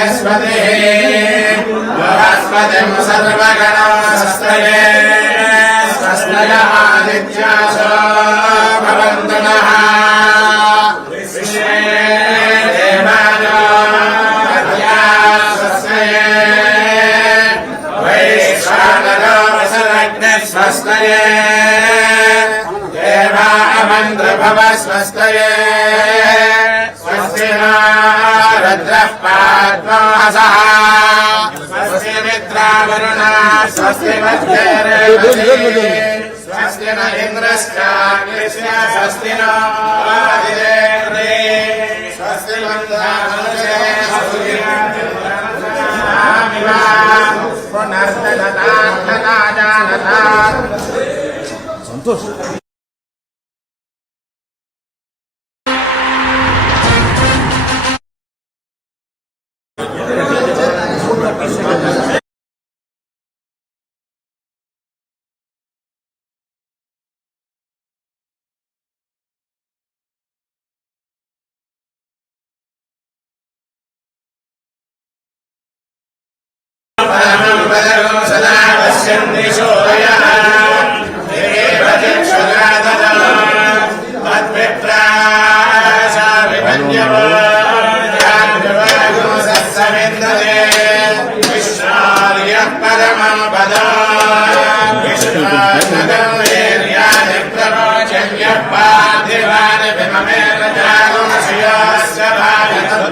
बृहस्पते बृहस्पतिं सर्वगणास्तये स्वस्नय आदित्यासो भवन्तु नः विश्वे देवानो स्वस्नये वैश्वानरो वसरग्निस्वस्नये देवा अमन्त्रभव स्वस्तये स्वस्तिना रुद्रः पात्मासः स्वस्ति मित्रावरुणा स्वस्ति मध्यरे स्वस्ति न इन्द्रश्चाग्निश्च स्वस्ति नो स्वस्ति पुनर्दनता धना जानता सन्तोष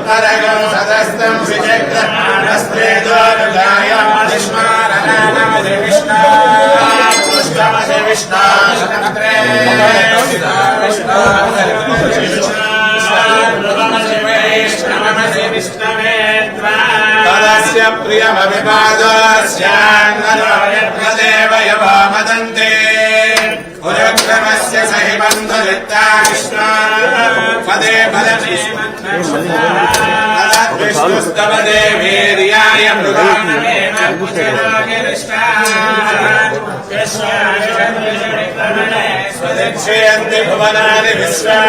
तरगं सदस्तं विचक्रमाणस्त्रेदोर्गायामलिष्मारणानमधिविष्णा पुष्टमधिविष्णा शतमत्रे तदस्य प्रियमभिपादस्याङ्गदेवयवामदन्त यवामदन्ते पुरक्रमस्य सहि बन्धुरित्ता कृष्ण पदे विष्णुस्तव देवीर्याय स्वदक्षयन्ति भुवनानि विश्वा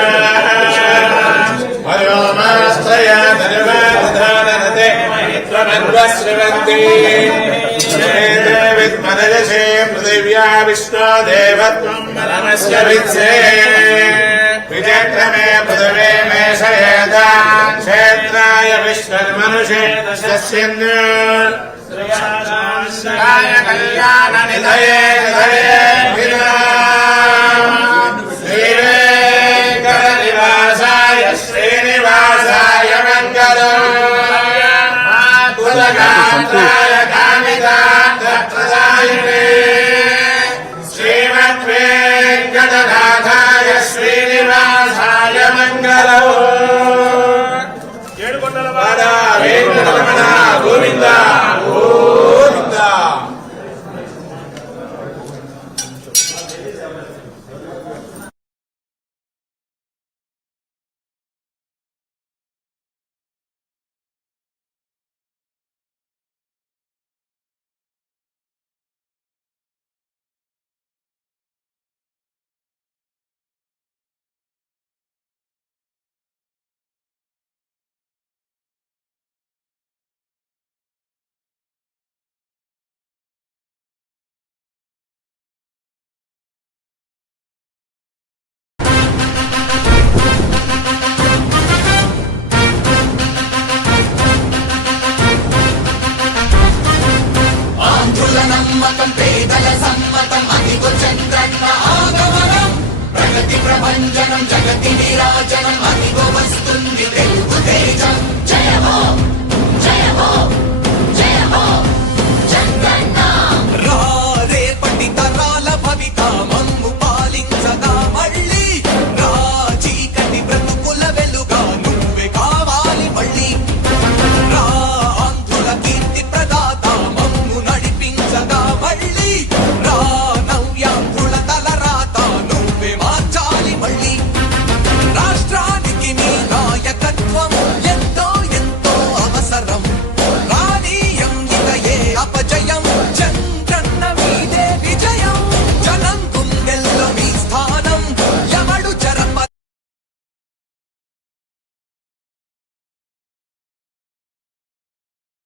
वयोमाश्रया धर्माधानते त्वमन्वश्रवन्ति विद्मदयसे पृथिव्या विष्णो देवत्वम् परमस्य वित्से विचक्रमे पृथिवे मे शयेतान् क्षेत्राय विश्वमनुषे दशस्यन् कल्याण निधये निधये করবো